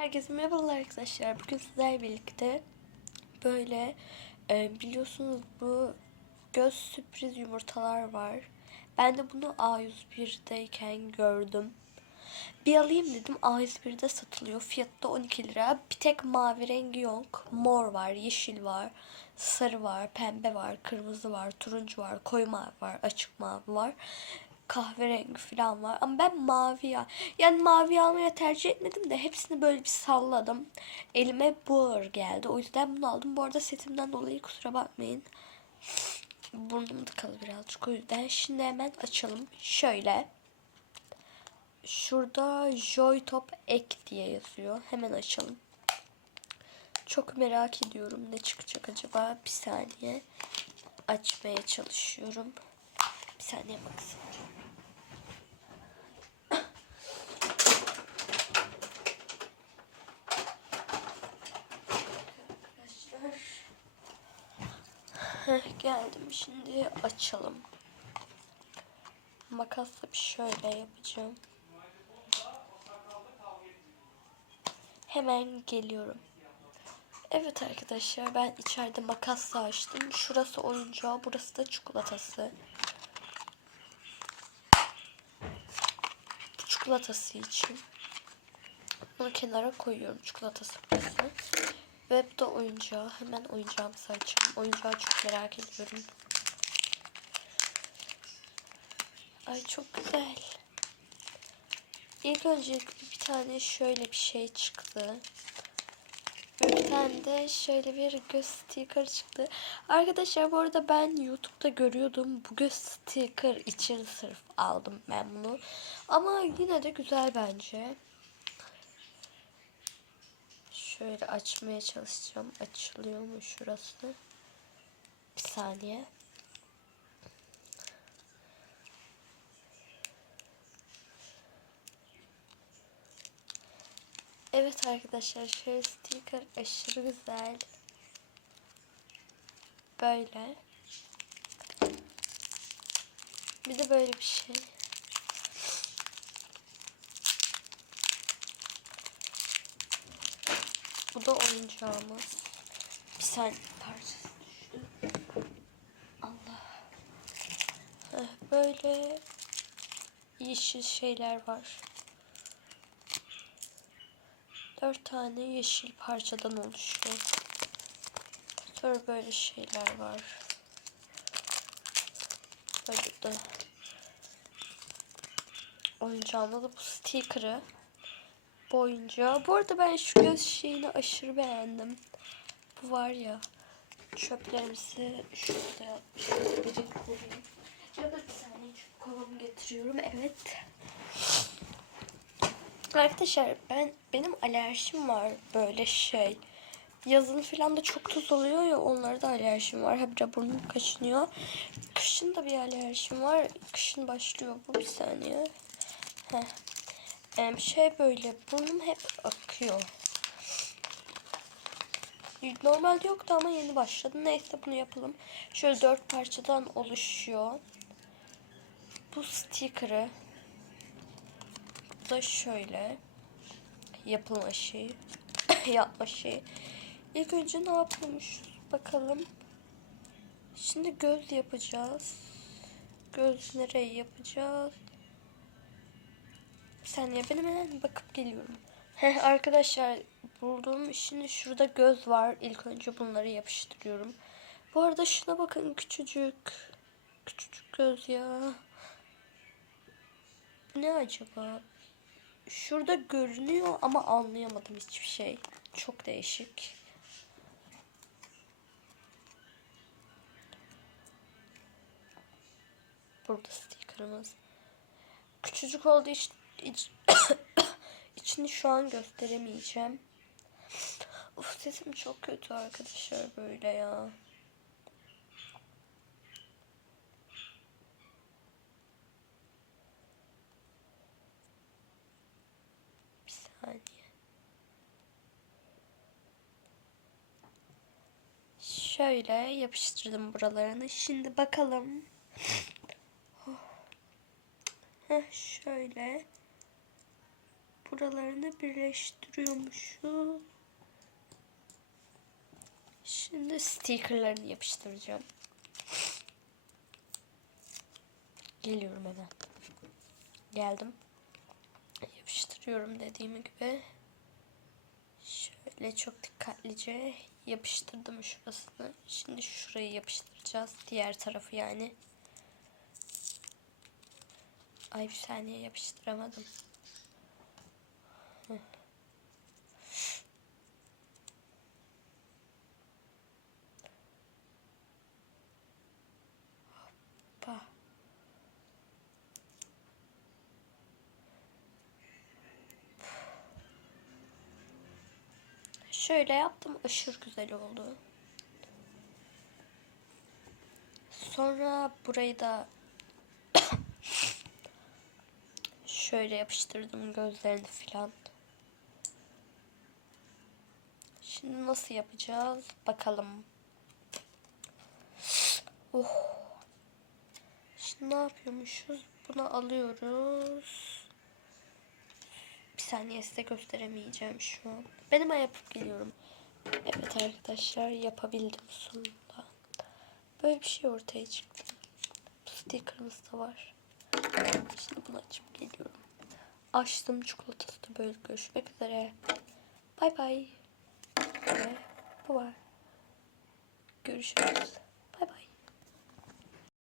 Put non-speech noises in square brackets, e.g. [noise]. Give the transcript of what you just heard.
Herkese merhabalar arkadaşlar. Bugün sizlerle birlikte böyle e, biliyorsunuz bu göz sürpriz yumurtalar var. Ben de bunu A101'deyken gördüm. Bir alayım dedim. A101'de satılıyor. Fiyatı da 12 lira. Bir tek mavi rengi yok. Mor var, yeşil var, sarı var, pembe var, kırmızı var, turuncu var, koyu mavi var, açık mavi var kahverengi falan var. Ama ben mavi ya. Yani mavi almaya tercih etmedim de hepsini böyle bir salladım. Elime bu ağır geldi. O yüzden bunu aldım. Bu arada setimden dolayı kusura bakmayın. Burnum tıkalı birazcık. O yüzden şimdi hemen açalım. Şöyle. Şurada Joy Top Ek diye yazıyor. Hemen açalım. Çok merak ediyorum ne çıkacak acaba. Bir saniye. Açmaya çalışıyorum. Bir saniye baksın. Heh, geldim. Şimdi açalım. Makasla bir şöyle yapacağım. Hemen geliyorum. Evet arkadaşlar ben içeride makasla açtım. Şurası oyuncağı, burası da çikolatası. Bu çikolatası için. Bunu kenara koyuyorum çikolatası burası. Ve bu oyuncağı. Hemen oyuncağımızı açalım. Oyuncağı çok merak ediyorum. Ay çok güzel. İlk önce bir tane şöyle bir şey çıktı. Bir de şöyle bir göz sticker çıktı. Arkadaşlar bu arada ben YouTube'da görüyordum. Bu göz sticker için sırf aldım ben bunu. Ama yine de güzel bence. Şöyle açmaya çalışacağım. Açılıyor mu şurası? Bir saniye. Evet arkadaşlar şöyle sticker aşırı güzel. Böyle. Bir de böyle bir şey. Bu da oyuncağımız. Bir saniye parçası düştü. Allah. Böyle yeşil şeyler var. Dört tane yeşil parçadan oluşuyor. Sonra böyle şeyler var. Böyle de oyuncağımda da bu sticker'ı bu oyuncağı. Bu arada ben şu göz şeyini aşırı beğendim. Bu var ya çöplerimizi şurada yapmışım. Bir koyayım. Ya da bir saniye kovamı getiriyorum. Evet. Arkadaşlar ben benim alerjim var böyle şey. Yazın falan da çok tuz oluyor ya onlarda alerjim var. Habire burnum kaşınıyor. Kışın da bir alerjim var. Kışın başlıyor bu bir saniye. Heh. Şey böyle burnum hep akıyor. Normalde yoktu ama yeni başladı. Neyse bunu yapalım. Şöyle dört parçadan oluşuyor. Bu sticker'ı da şöyle yapılma şeyi [coughs] yapma şeyi. İlk önce ne yapılmış bakalım. Şimdi göz yapacağız. Göz nereye yapacağız? Bir saniye benim hemen bakıp geliyorum. Heh, arkadaşlar buldum. Şimdi şurada göz var. İlk önce bunları yapıştırıyorum. Bu arada şuna bakın küçücük. Küçücük göz ya. Ne acaba? Şurada görünüyor ama anlayamadım hiçbir şey. Çok değişik. Burada sticker'ımız. Küçücük olduğu için iç, [coughs] içini şu an gösteremeyeceğim. Uf sesim çok kötü arkadaşlar böyle ya. Bir saniye. Şöyle yapıştırdım buralarını. Şimdi bakalım. [coughs] Heh, şöyle. Buralarını birleştiriyormuşuz. Şimdi stickerlarını yapıştıracağım. Geliyorum hemen. Geldim. Yapıştırıyorum dediğim gibi. Şöyle çok dikkatlice yapıştırdım şurasını. Şimdi şurayı yapıştıracağız. Diğer tarafı yani. Ay bir saniye yapıştıramadım. Heh. Hoppa. Şöyle yaptım aşırı güzel oldu. Sonra burayı da [coughs] şöyle yapıştırdım gözlerini filan. Şimdi nasıl yapacağız bakalım. Oh. Şimdi ne yapıyormuşuz? Bunu alıyoruz. Bir saniye size gösteremeyeceğim şu an. Ben hemen yapıp geliyorum. Evet arkadaşlar yapabildim sonunda. Böyle bir şey ortaya çıktı. Bu stickerımız da var. Şimdi bunu açıp geliyorum. Açtım çikolatası da böyle görüşmek üzere. Bay bay. Ve bu var. Görüşürüz.